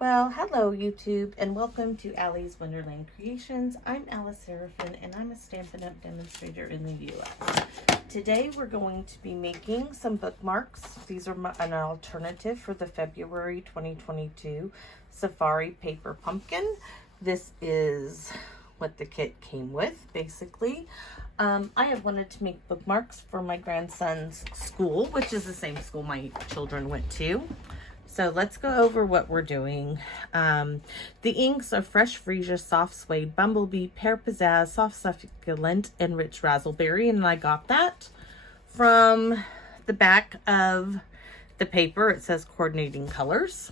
Well, hello YouTube, and welcome to Allie's Wonderland Creations. I'm Alice Seraphin, and I'm a Stampin' Up! Demonstrator in the U.S. Today we're going to be making some bookmarks. These are an alternative for the February 2022 Safari Paper Pumpkin. This is what the kit came with, basically. I have wanted to make bookmarks for my grandson's school, which is the same school my children went to. So let's go over what we're doing. The inks are Fresh Freesia, Soft Suede, Bumblebee, Pear Pizzazz, Soft Succulent, and Rich Razzleberry. And I got that from the back of the paper. It says coordinating colors.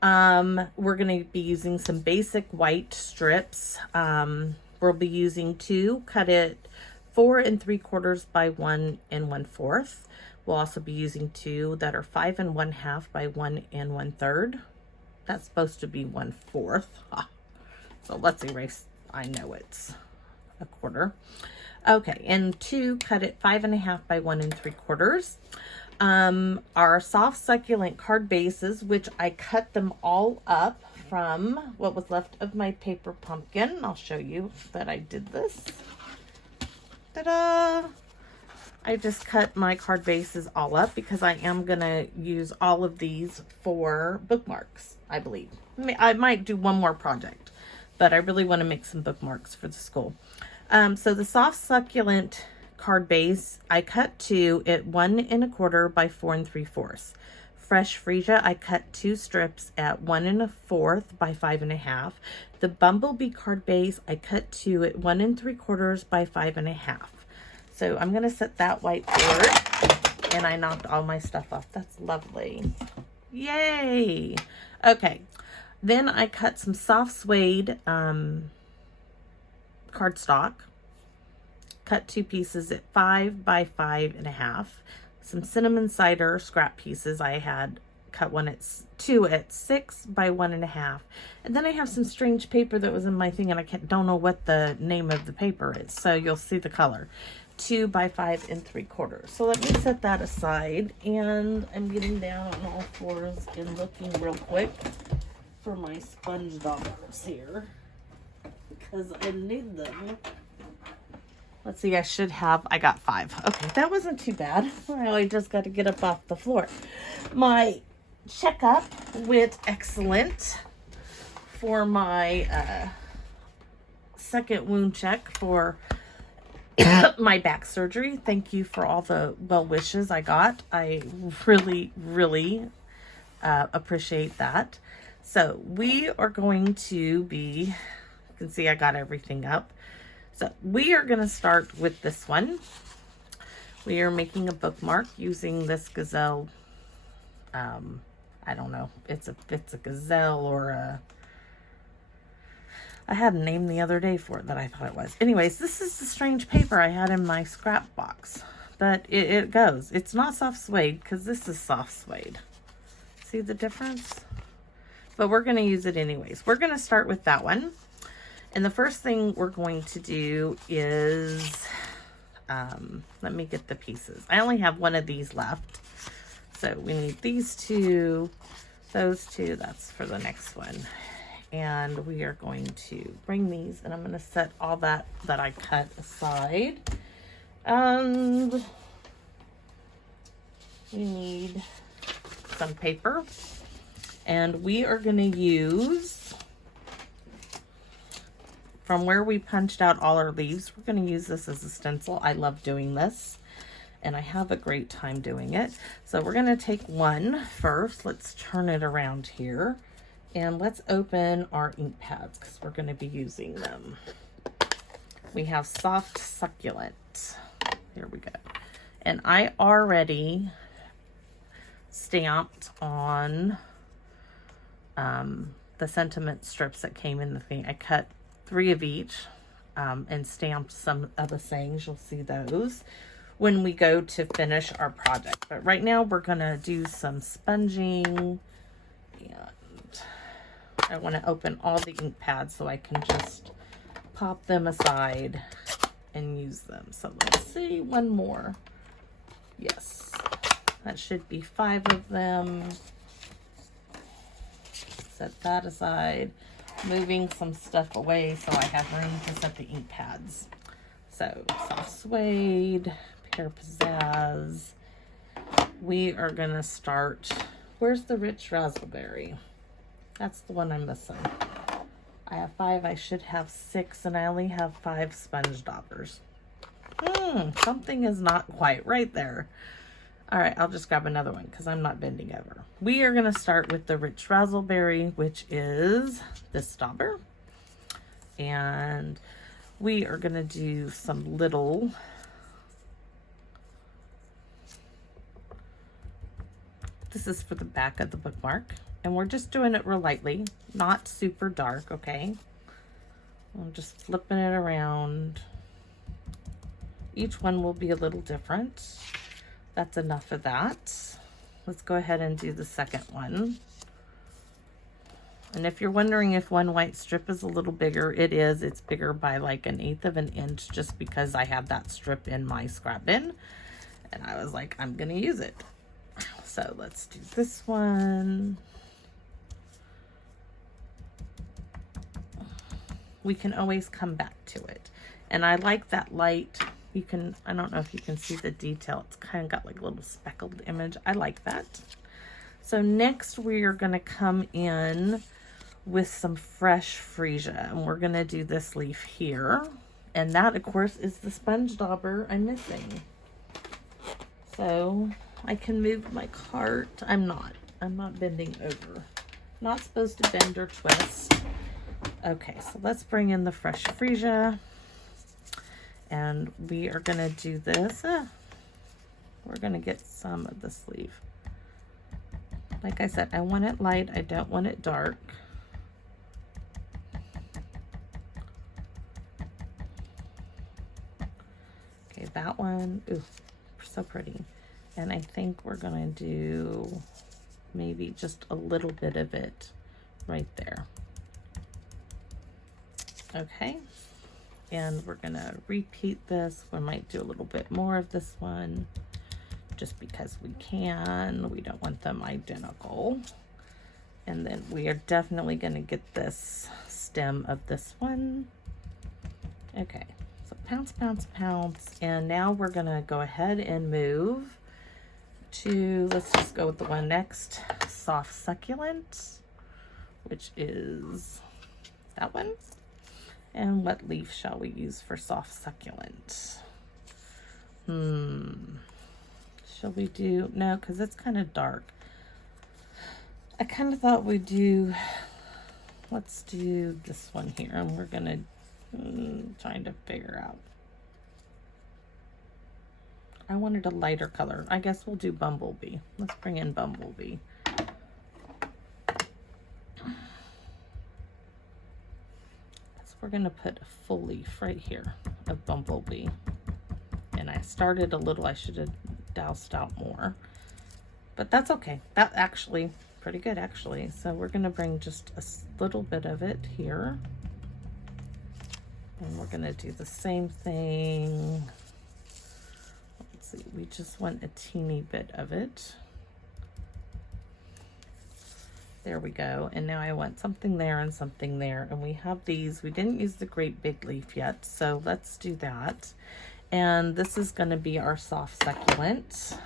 We're going to be using some basic white strips. We'll be using 2, cut it 4 3/4 by 1 1/4. We'll also be using 2 that are 5 1/2 by 1 1/3. That's supposed to be 1/4. So let's erase. I know it's a quarter. Okay, and 2 cut it 5 1/2 by 1 3/4. Our soft succulent card bases, which I cut them all up from what was left of my paper pumpkin. I'll show you that I did this. Ta-da! I just cut my card bases all up because I am going to use all of these for bookmarks, I believe. I might do one more project, but I really want to make some bookmarks for the school. So the soft succulent card base, I cut 2 at 1 1/4 by 4 3/4. Fresh Freesia, I cut 2 strips at 1 1/4 by 5 1/2. The Bumblebee card base, I cut 2 at 1 3/4 by 5 1/2. So I'm going to set that whiteboard, and I knocked all my stuff off. That's lovely. Yay! Okay, then I cut some soft suede cardstock. Cut 2 pieces at 5 by 5 1/2. Some cinnamon cider scrap pieces. I had cut 2 at 6 by 1 1/2. And then I have some strange paper that was in my thing, and I don't know what the name of the paper is, so you'll see the color. 2 by 5 3/4. So let me set that aside, and I'm getting down on all fours and looking real quick for my sponge dollars here because I need them. Let's see, I got 5. Okay, that wasn't too bad. I just got to get up off the floor. My checkup went excellent for my second wound check for my back surgery. Thank you for all the well wishes I got. I really, really appreciate that. So we are going to be, you can see I got everything up. So we are going to start with this one. We are making a bookmark using this gazelle. I don't know. It's a gazelle or a, I had a name the other day for it that I thought it was. Anyways, this is the strange paper I had in my scrap box. But it goes. It's not soft suede because this is soft suede. See the difference? But we're going to use it anyways. We're going to start with that one. And the first thing we're going to do is, let me get the pieces. I only have one of these left. So we need these 2, those 2. That's for the next one. And we are going to bring these, and I'm going to set all that I cut aside. And we need some paper, and we are going to use, from where we punched out all our leaves, we're going to use this as a stencil. I love doing this, and I have a great time doing it. So we're going to take one first. Let's turn it around here. And let's open our ink pads because we're going to be using them. We have Soft Succulent. Here we go. And I already stamped on the sentiment strips that came in the thing. I cut 3 of each and stamped some of the sayings. You'll see those when we go to finish our project. But right now we're going to do some sponging, and I want to open all the ink pads so I can just pop them aside and use them. So let's see, one more. Yes, that should be 5 of them. set that aside, moving some stuff away so I have room to set the ink pads. So soft suede, Pear Pizzazz. We are gonna start, where's the rich raspberry? That's the one I'm missing. I have 5, I should have 6, and I only have 5 sponge daubers. Something is not quite right there. All right, I'll just grab another one because I'm not bending over. We are gonna start with the rich raspberry, which is this dauber. And we are gonna do some little this is for the back of the bookmark, and we're just doing it real lightly, not super dark, okay? I'm just flipping it around. Each one will be a little different. That's enough of that. Let's go ahead and do the second one. And if you're wondering if one white strip is a little bigger, it is. It's bigger by like 1/8 of an inch just because I have that strip in my scrap bin. And I was like, I'm gonna use it. So let's do this one. We can always come back to it. And I like that light. You can, I don't know if you can see the detail. It's kind of got like a little speckled image. I like that. So next we are gonna come in with some fresh freesia, and we're gonna do this leaf here. And that of course is the sponge dauber I'm missing. So I can move my cart. I'm not bending over. Not supposed to bend or twist. Okay, so let's bring in the fresh freesia. And we are gonna do this. We're gonna get some of the sleeve. Like I said, I want it light. I don't want it dark. Okay, that one, ooh, so pretty. And I think we're gonna do maybe just a little bit of it right there. Okay, and we're gonna repeat this. We might do a little bit more of this one just because we can. We don't want them identical. And then we are definitely gonna get this stem of this one. Okay, so pounce, pounce, pounce. And now we're gonna go ahead and move to, let's just go with the one next, soft succulent, which is that one. And what leaf shall we use for soft succulent? Shall we do, no, because it's kind of dark. I kind of thought we'd do, let's do this one here, and we're gonna, trying to figure out. I wanted a lighter color. I guess we'll do Bumblebee. Let's bring in Bumblebee. So we're gonna put a full leaf right here of Bumblebee. And I started a little, I should have doused out more. But that's okay. That actually, pretty good actually. So we're gonna bring just a little bit of it here. And we're gonna do the same thing. Let's see, we just want a teeny bit of it. There we go. And now I want something there and something there. And we have these. We didn't use the great big leaf yet, so let's do that. And this is going to be our soft succulent.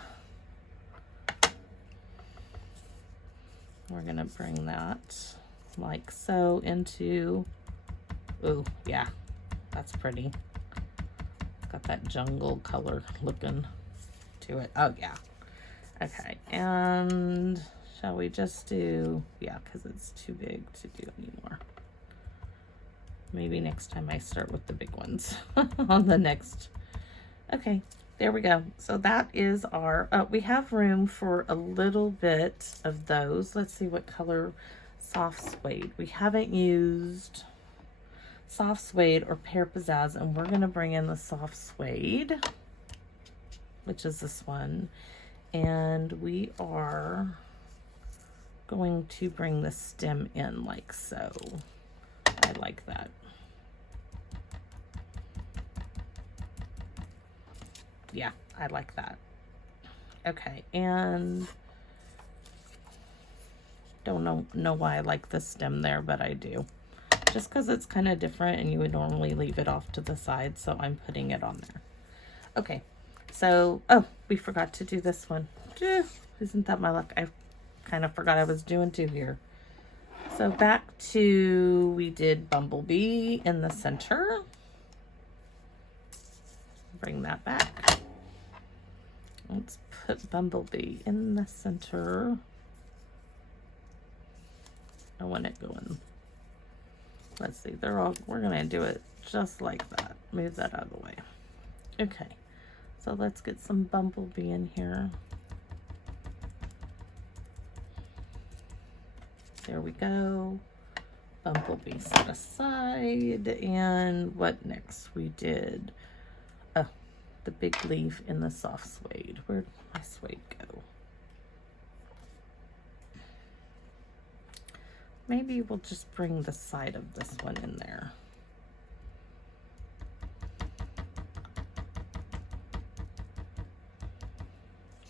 We're going to bring that like so into, ooh, yeah, that's pretty. It's got that jungle color looking to it. Oh, yeah. Okay, and shall we just do, yeah, because it's too big to do anymore. Maybe next time I start with the big ones on the next. Okay, there we go. So that is our, we have room for a little bit of those. Let's see what color. Soft suede. We haven't used soft suede or Pear Pizzazz, and we're going to bring in the soft suede, which is this one. And we are going to bring the stem in like so. I like that. Yeah, I like that. Okay, and Don't know why I like the stem there, but I do. Just because it's kind of different and you would normally leave it off to the side, so I'm putting it on there. Okay, so, oh, we forgot to do this one. Isn't that my luck? I kind of forgot I was doing two here. So back to, we did Bumblebee in the center. Bring that back. Let's put Bumblebee in the center. I want it going. Let's see, we're gonna do it just like that. Move that out of the way. Okay, so let's get some Bumblebee in here. There we go. Bumblebee set aside. And what next? We did, oh, the big leaf in the soft suede. Where'd my suede go? Maybe we'll just bring the side of this one in there.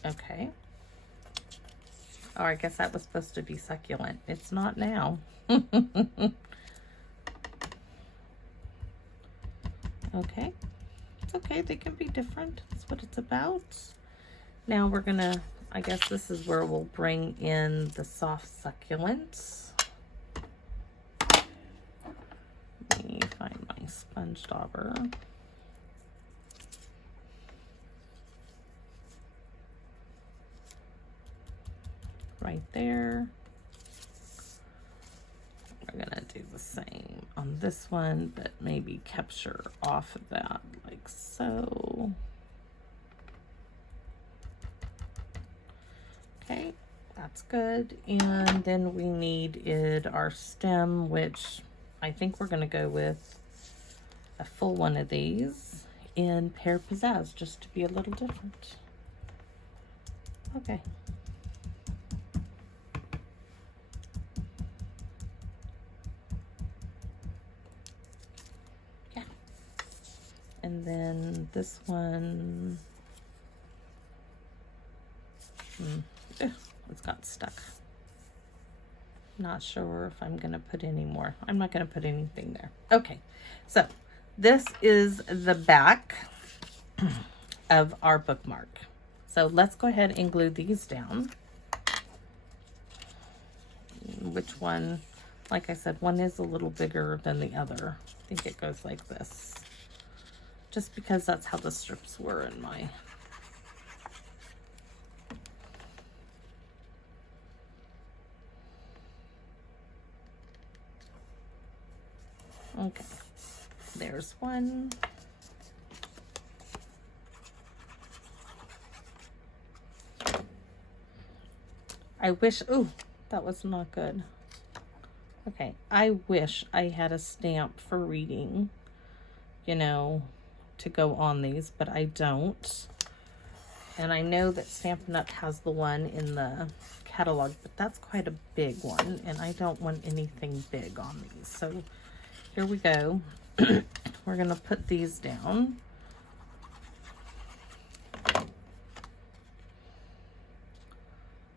Okay. Oh, I guess that was supposed to be succulent. It's not now. Okay. Okay, they can be different. That's what it's about. Now we're gonna, I guess this is where we'll bring in the soft succulents. Let me find my sponge dauber. Right there. We're gonna do the same on this one, but maybe capture off of that like so. Okay, that's good. And then we needed our stem, which I think we're gonna go with a full one of these in Pear Pizzazz, just to be a little different. Okay. And then this one, it's got stuck. Not sure if I'm gonna put any more. I'm not gonna put anything there. Okay, so this is the back of our bookmark. So let's go ahead and glue these down. Which one, like I said, one is a little bigger than the other. I think it goes like this. Just because that's how the strips were in my. Okay, there's one. I wish, oh, that was not good. Okay, I wish I had a stamp for reading, you know, to go on these, but I don't. And I know that Stampin' Up! Has the one in the catalog, but that's quite a big one, and I don't want anything big on these. So here we go. We're gonna put these down.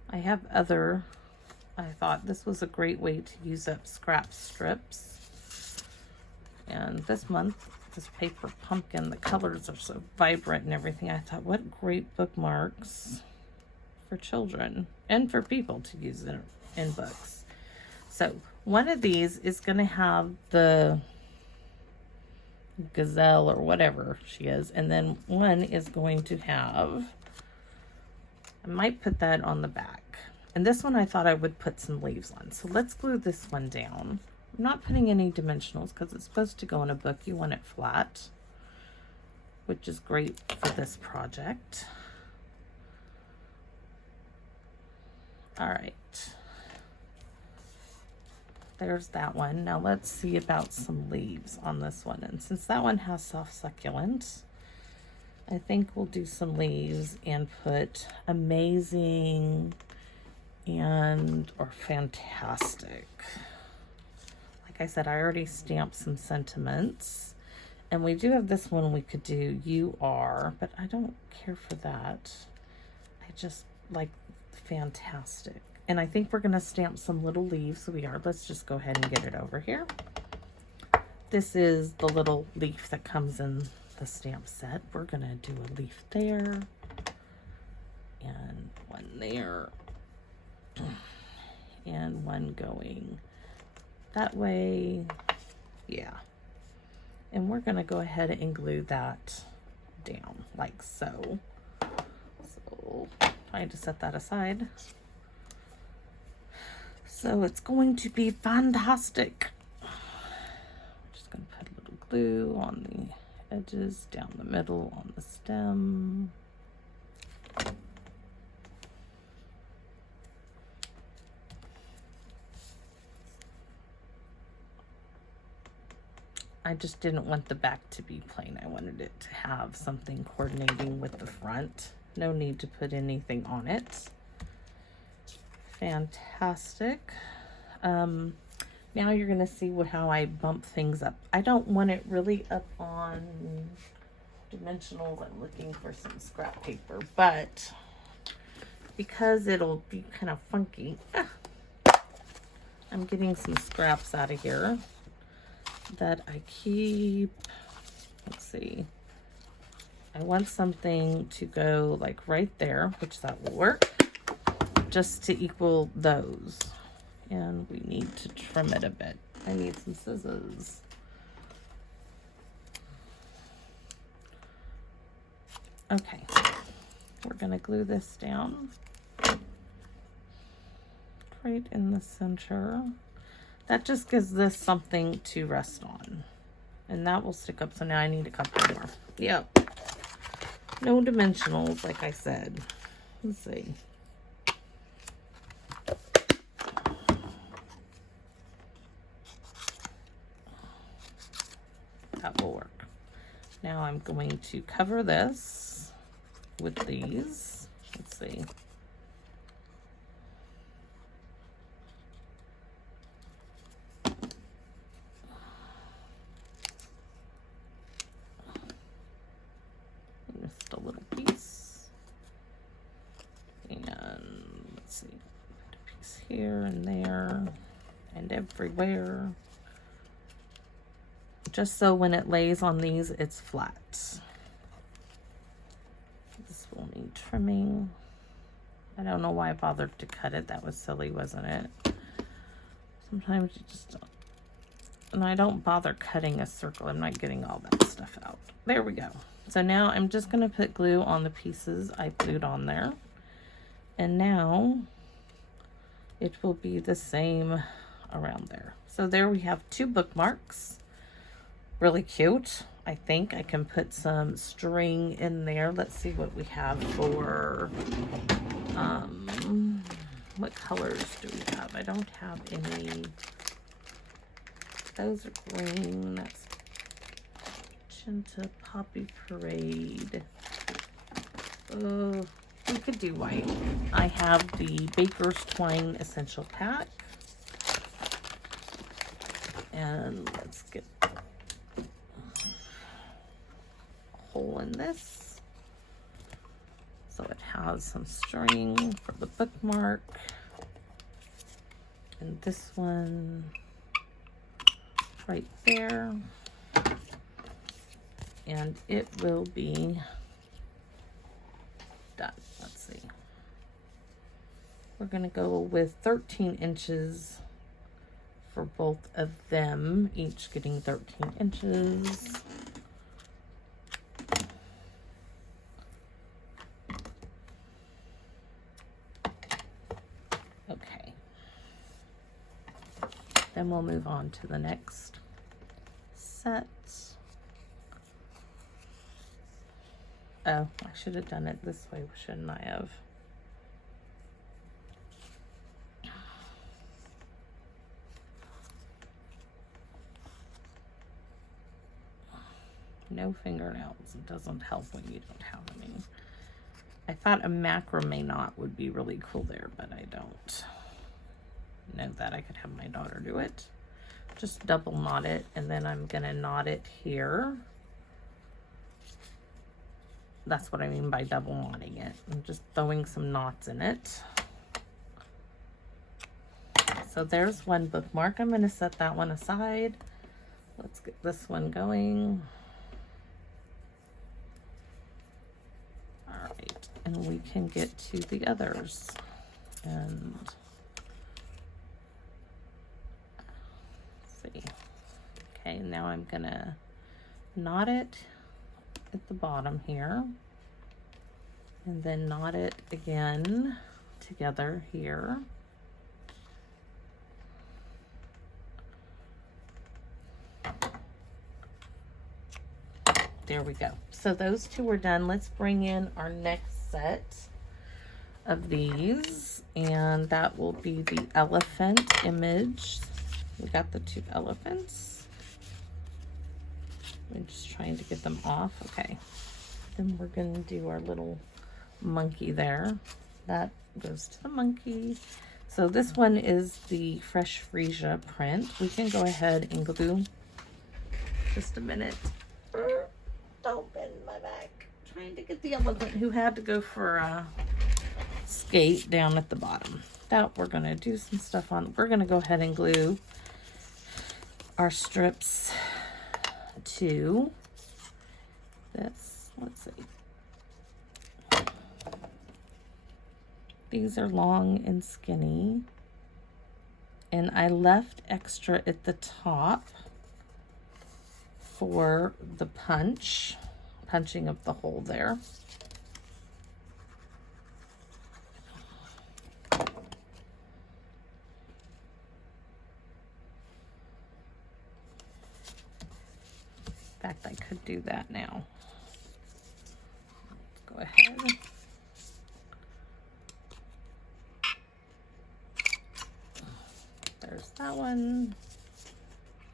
I have other, I thought this was a great way to use up scrap strips. And this month, this paper pumpkin, the colors are so vibrant and everything. I thought, what great bookmarks for children and for people to use in books. So one of these is going to have the gazelle or whatever she is, and then one is going to have, I might put that on the back, and this one I thought I would put some leaves on. So let's glue this one down. I'm not putting any dimensionals because it's supposed to go in a book. You want it flat, which is great for this project. All right, there's that one. Now let's see about some leaves on this one. And since that one has soft succulent, I think we'll do some leaves and put amazing and or fantastic. Like I said, I already stamped some sentiments, and we do have this one we could do, you are, but I don't care for that. I just like fantastic. And I think we're going to stamp some little leaves. So we are. Let's just go ahead and get it over here. This is the little leaf that comes in the stamp set. We're going to do a leaf there. And one there. And one going that way. Yeah. And we're going to go ahead and glue that down like so. So trying to set that aside. So it's going to be fantastic. I'm just going to put a little glue on the edges, down the middle, on the stem. I just didn't want the back to be plain. I wanted it to have something coordinating with the front. No need to put anything on it. Fantastic. Now you're going to see how I bump things up. I don't want it really up on dimensionals. I'm looking for some scrap paper, but because it'll be kind of funky, I'm getting some scraps out of here that I keep. Let's see. I want something to go like right there, which that will work, just to equal those. And we need to trim it a bit. I need some scissors. Okay, we're gonna glue this down right in the center. That just gives this something to rest on. And that will stick up, so now I need a couple more. Yep. No dimensionals, like I said. Let's see. That will work. Now I'm going to cover this with these. Let's see. Just a little piece. And let's see. Put a piece here and there and everywhere. Just so when it lays on these, it's flat. This will need trimming. I don't know why I bothered to cut it. That was silly, wasn't it? Sometimes you just don't. And I don't bother cutting a circle. I'm not getting all that stuff out. There we go. So now I'm just going to put glue on the pieces I glued on there. And now it will be the same around there. So there we have 2 bookmarks. Really cute. I think I can put some string in there. Let's see what we have for, what colors do we have? I don't have any. Those are green. That's Magenta Poppy Parade. Oh, we could do white. I have the Baker's Twine Essential Pack. And let's get a hole in this. So it has some string for the bookmark. And this one right there. And it will be done. Let's see. We're going to go with 13 inches for both of them, each getting 13 inches. Okay. Then we'll move on to the next set. Oh, I should have done it this way, shouldn't I have? No fingernails. It doesn't help when you don't have any. I thought a macrame knot would be really cool there, but I don't know that. I could have my daughter do it. Just double knot it, and then I'm gonna knot it here. That's what I mean by double knotting it. I'm just throwing some knots in it. so there's one bookmark. I'm going to set that one aside. Let's get this one going. All right, and we can get to the others. And let's see. Okay, now I'm going to knot it at the bottom here. And then knot it again together here. There we go. So those two are done. Let's bring in our next set of these, and that will be the elephant image. We got the two elephants. I'm just trying to get them off. Okay. Then we're going to do our little monkey there. That goes to the monkey. So this one is the Fresh Freesia print. We can go ahead and glue. Just a minute. Don't bend my back. Trying to get the elephant who had to go for a skate down at the bottom. That we're going to do some stuff on. We're going to go ahead and glue our strips to this. Let's see. These are long and skinny. And I left extra at the top for the punching of the hole there. In fact, I could do that now. Let's go ahead. There's that one.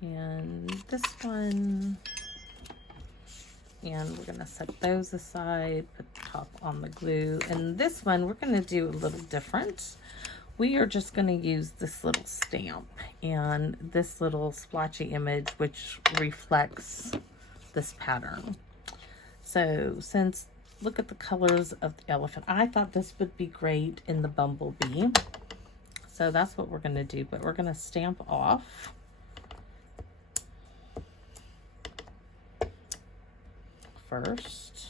And this one. And we're going to set those aside, put the top on the glue. And this one, we're going to do a little different. We are just going to use this little stamp and this little splotchy image, which reflects this pattern. So since, look at the colors of the elephant. I thought this would be great in the bumblebee. So that's what we're going to do, but we're going to stamp off. First.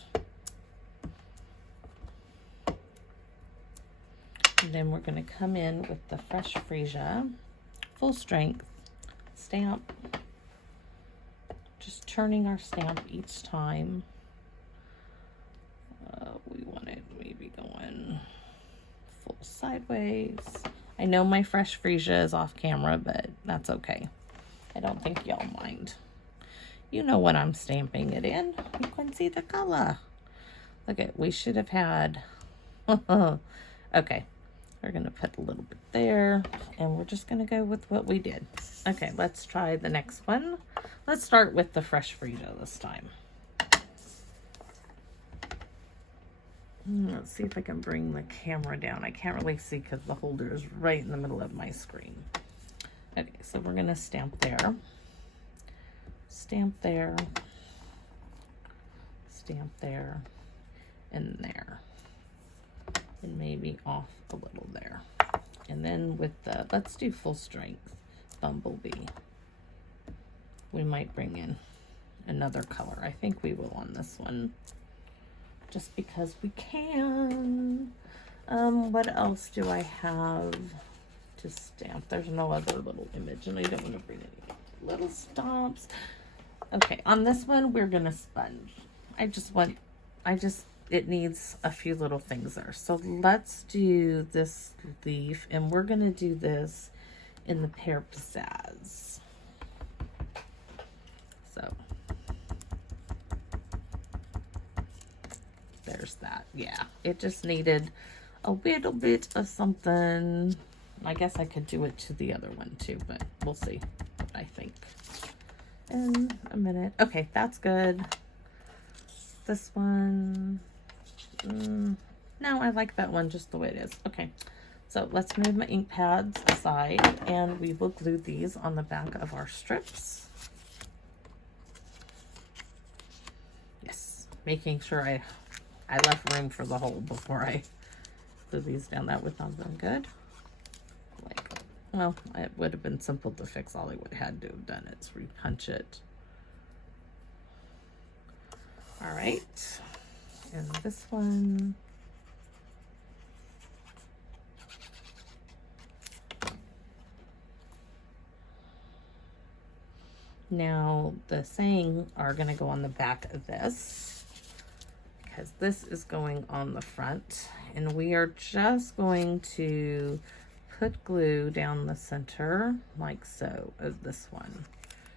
And then we're going to come in with the Fresh Freesia full strength stamp. Just turning our stamp each time. We want it maybe going full sideways. I know my Fresh Freesia is off camera, but that's okay. I don't think y'all mind. You know what I'm stamping it in. You can see the color. Look at, we should have had, okay. We're gonna put a little bit there and we're just gonna go with what we did. Okay, let's try the next one. Let's start with the Fresh Freesia this time. Let's see if I can bring the camera down. I can't really see because the holder is right in the middle of my screen. Okay, so we're gonna stamp there. Stamp there, stamp there, and there, and maybe off a little there. And then with the, let's do full strength bumblebee. We might bring in another color. I think we will on this one, just because we can. What else do I have to stamp? There's no other little image, and I don't want to bring any little stomps. Okay, on this one, we're gonna sponge. It needs a few little things there. So let's do this leaf, and we're gonna do this in the Pear Pizzazz. So, there's that. Yeah, it just needed a little bit of something. I guess I could do it to the other one too, but we'll see what I think in a minute. Okay, that's good. This one, no, I like that one just the way it is. Okay, so let's move my ink pads aside, and we will glue these on the back of our strips. Yes, making sure I left room for the hole before I glue these down. That would not have been good. Like Well, it would have been simple to fix. All I would have had to have done is repunch it. All right, and this one. Now the saying are going to go on the back of this, because this is going on the front, and we are just going to put glue down the center like so of this one,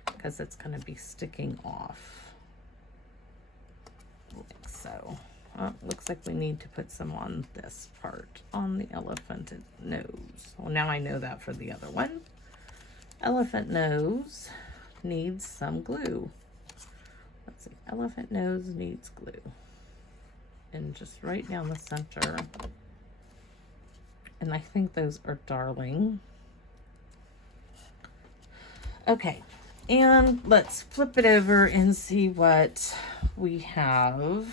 because it's going to be sticking off like so. Oh, looks like we need to put some on this part, on the elephant nose. Well, now I know that for the other one. Elephant nose needs some glue. Let's see, elephant nose needs glue. And just right down the center. And I think those are darling. Okay, and let's flip it over and see what we have.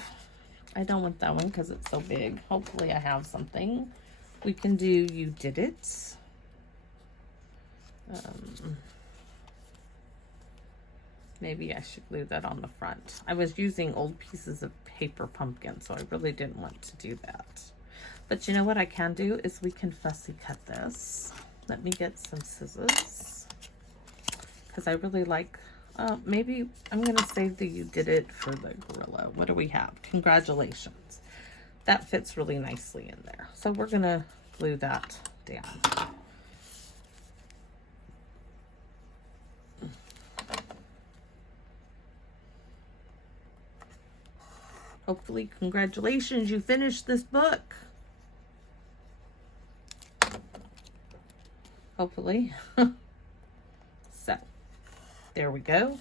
I don't want that one because it's so big. Hopefully I have something. We can do You Did It. Maybe I should glue that on the front. I was using old pieces of paper pumpkin, so I really didn't want to do that. But you know what I can do is we can fussy cut this. Let me get some scissors, because I really like, maybe I'm going to save the You Did It for the gorilla. What do we have? Congratulations. That fits really nicely in there. So we're going to glue that down. Hopefully, congratulations, you finished this book. Hopefully. So, there we go.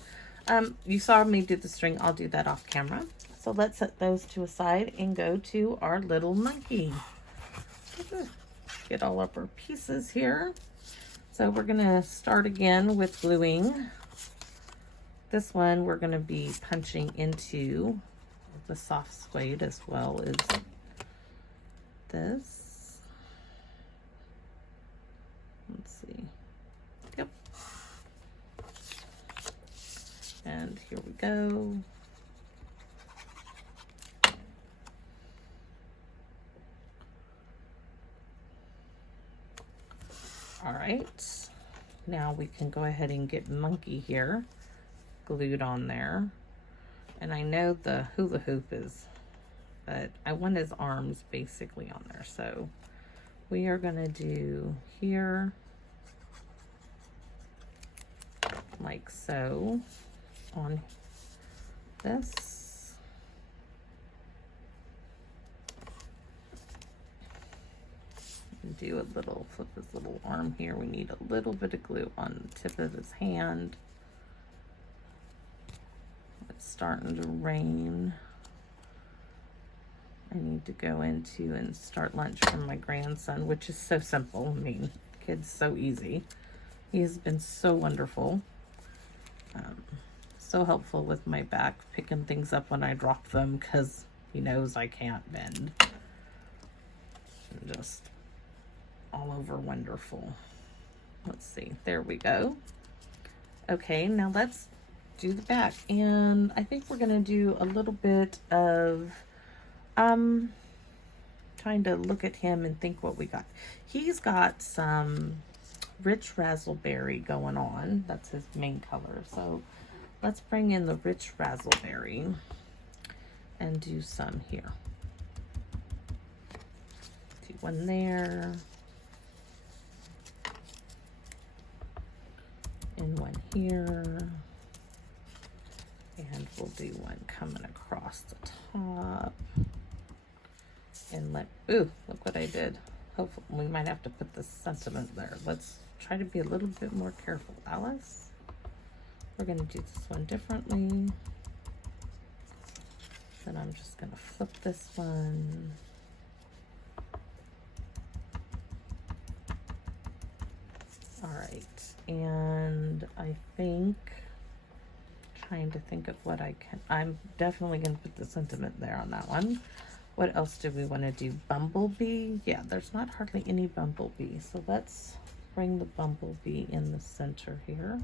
You saw me do the string. I'll do that off camera. So let's set those to a side and go to our little monkey. Get all of our pieces here. So we're going to start again with gluing. This one we're going to be punching into the soft suede as well as this. Let's see. Yep. And here we go. All right. Now we can go ahead and get monkey here glued on there. And I know the hula hoop is, but I want his arms basically on there. So we are going to do here, like so, on this. And do a little, flip his little arm here. We need a little bit of glue on the tip of his hand. Starting to rain. I need to go into and start lunch for my grandson, which is so simple. I mean, kid's so easy. He has been so wonderful. So helpful with my back, picking things up when I drop them because he knows I can't bend. Just all over wonderful. Let's see. There we go. Okay, now let's do the back, and I think we're gonna do a little bit of trying to look at him and think what we got. He's got some rich razzleberry going on. That's his main color. So let's bring in the rich razzleberry and do some here. Do one there and one here. And we'll do one coming across the top. And ooh, look what I did. Hopefully, we might have to put the sentiment there. Let's try to be a little bit more careful, Alice. We're gonna do this one differently. Then I'm just gonna flip this one. All right, and I think, trying to think of what I'm definitely going to put the sentiment there on that one. What else do we want to do? Bumblebee? Yeah, there's not hardly any bumblebee. So let's bring the bumblebee in the center here.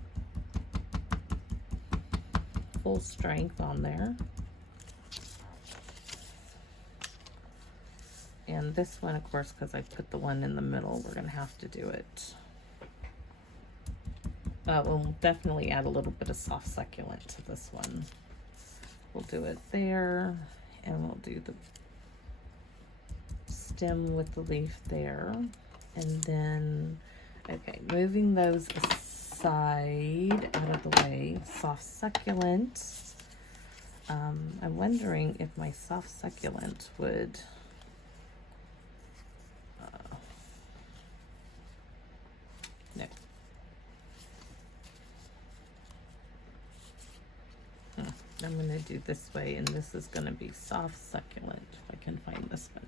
Full strength on there. And this one, of course, because I put the one in the middle, we're going to have to do it. We'll definitely add a little bit of soft succulent to this one. We'll do it there, and we'll do the stem with the leaf there. And then, okay, moving those aside, out of the way, soft succulent. I'm wondering if my soft succulent would... no. I'm going to do this way, and this is going to be soft succulent, if I can find this one.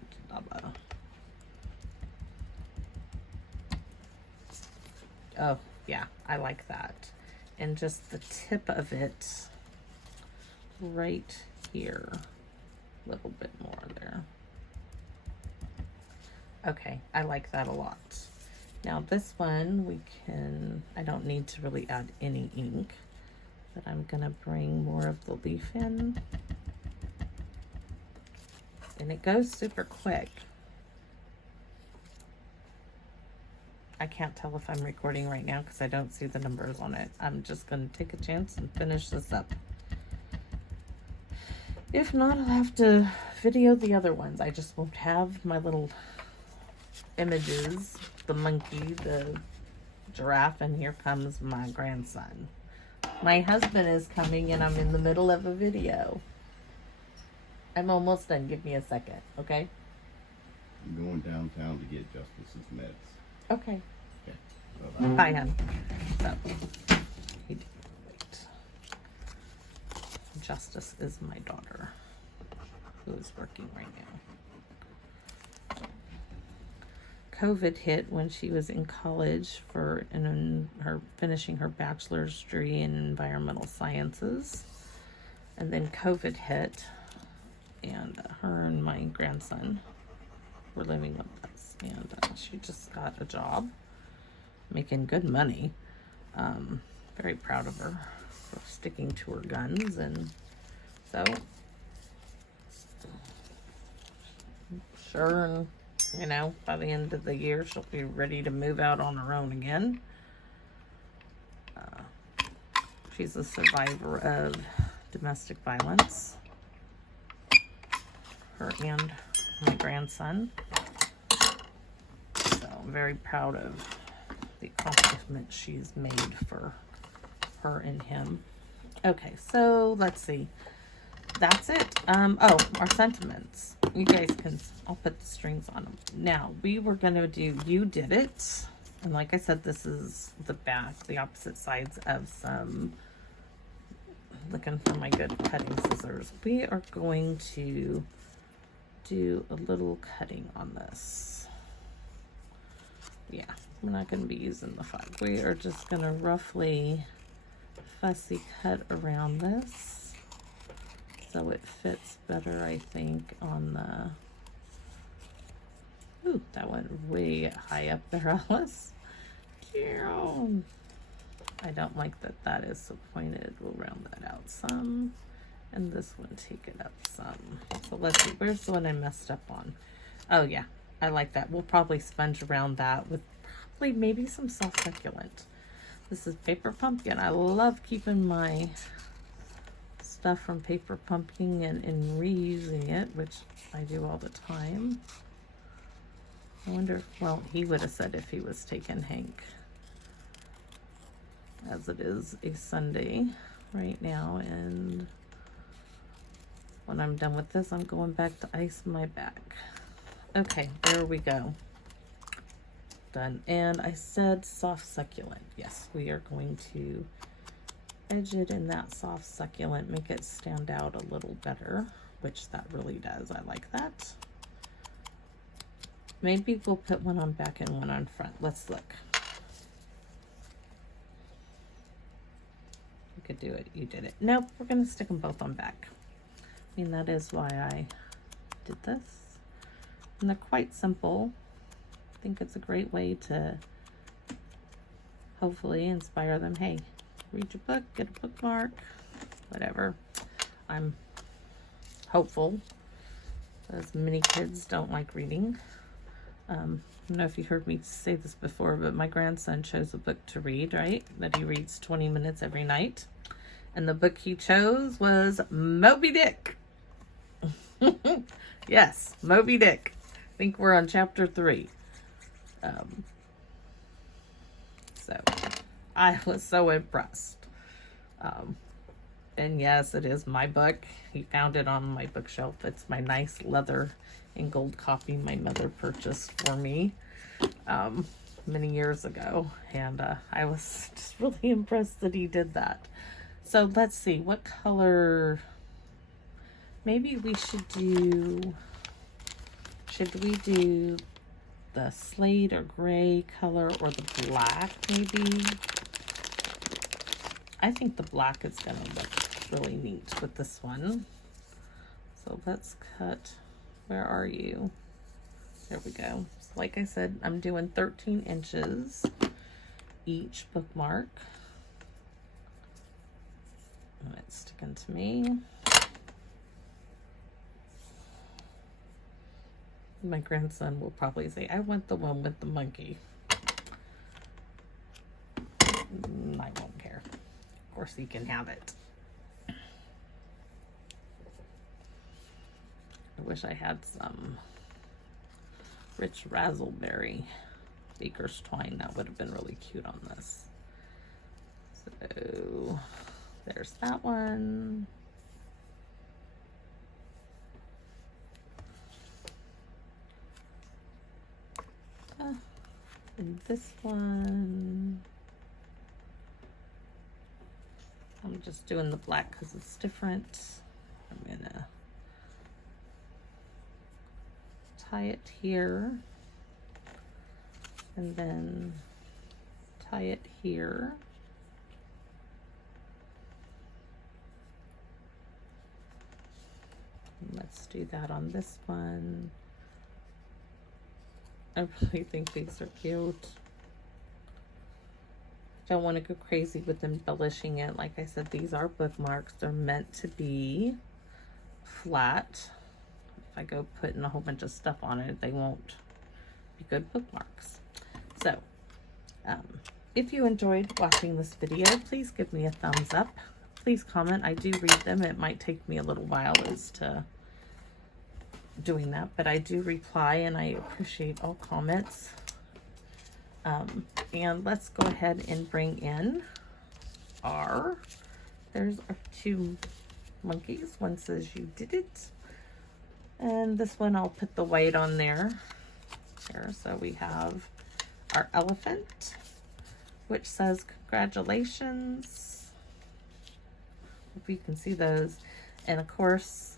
Oh, yeah, I like that. And just the tip of it right here, a little bit more there. Okay, I like that a lot. Now this one, we can, I don't need to really add any ink, but I'm gonna bring more of the leaf in. And it goes super quick. I can't tell if I'm recording right now because I don't see the numbers on it. I'm just gonna take a chance and finish this up. If not, I'll have to video the other ones. I just won't have my little images, the monkey, the giraffe, and here comes my grandson. My husband is coming and I'm in the middle of a video. I'm almost done. Give me a second, okay? I'm going downtown to get Justice's meds. Okay. Okay. Bye-bye. Bye, hon. So, wait. Justice is my daughter, who is working right now. COVID hit when she was in college her finishing her bachelor's degree in environmental sciences, and then COVID hit, and her and my grandson were living with us, and she just got a job making good money. Very proud of her for sticking to her guns, and so sure, you know, by the end of the year she'll be ready to move out on her own again. She's a survivor of domestic violence, her and my grandson, so I'm very proud of the accomplishment she's made for her and him. Okay, so let's see. That's it. Oh, our sentiments. You guys can, I'll put the strings on them. Now, we were going to do You Did It. And like I said, this is the back, the opposite sides of some, looking for my good cutting scissors. We are going to do a little cutting on this. Yeah, we're not going to be using the 5. We are just going to roughly fussy cut around this so it fits better, I think, on the... Ooh, that went way high up there, Alice. I don't like that that is so pointed. We'll round that out some. And this one, take it up some. So let's see, where's the one I messed up on? Oh yeah, I like that. We'll probably sponge around that with probably maybe some soft succulent. This is Paper Pumpkin. I love keeping my stuff from Paper Pumpkin and reusing it, which I do all the time. I wonder if, well, he would have said if he was taking Hank. As it is a Sunday right now, and when I'm done with this, I'm going back to ice my back. Okay, there we go. Done. And I said soft succulent. Yes, we are going to edge it in that soft succulent, make it stand out a little better, which that really does. I like that. Maybe we'll put one on back and one on front. Let's look. You could do it. You did it. Nope, we're going to stick them both on back. I mean, that is why I did this. And they're quite simple. I think it's a great way to hopefully inspire them. Hey, read your book, get a bookmark, whatever. I'm hopeful, as many kids don't like reading. I don't know if you heard me say this before, but my grandson chose a book to read, right? That he reads 20 minutes every night. And the book he chose was Moby Dick. Yes, Moby Dick. I think we're on chapter 3. So I was so impressed. And yes, it is my book. He found it on my bookshelf. It's my nice leather and gold copy my mother purchased for me many years ago. And I was just really impressed that he did that. So let's see, what color? Maybe we should do the slate or gray color, or the black maybe? I think the black is gonna look really neat with this one. So let's cut, where are you? There we go. So like I said, I'm doing 13 inches each bookmark. And it's sticking to me. My grandson will probably say, I want the one with the monkey. I won't care. Of course he can have it. I wish I had some rich razzleberry baker's twine. That would have been really cute on this. So there's that one. And this one, I'm just doing the black because it's different. I'm gonna tie it here and then tie it here. And let's do that on this one. I really think these are cute. Don't want to go crazy with embellishing it. Like I said, these are bookmarks. They're meant to be flat. If I go putting a whole bunch of stuff on it, they won't be good bookmarks. So, if you enjoyed watching this video, please give me a thumbs up. Please comment. I do read them. It might take me a little while as to doing that, but I do reply and I appreciate all comments. And let's go ahead and bring in there's our 2 monkeys. One says you did it, and this one I'll put the white on there. So we have our elephant, which says congratulations. Hope you can see those. And of course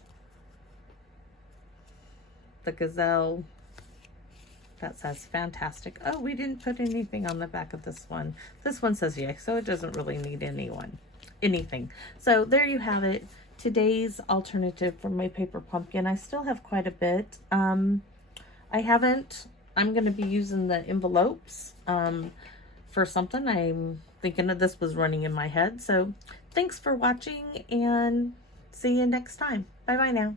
the gazelle, that says fantastic. Oh, we didn't put anything on the back of this one. This one says yay, so it doesn't really need anything. So there you have it. Today's alternative for my paper pumpkin. I still have quite a bit. I'm going to be using the envelopes for something. I'm thinking of this was running in my head. So thanks for watching and see you next time. Bye bye now.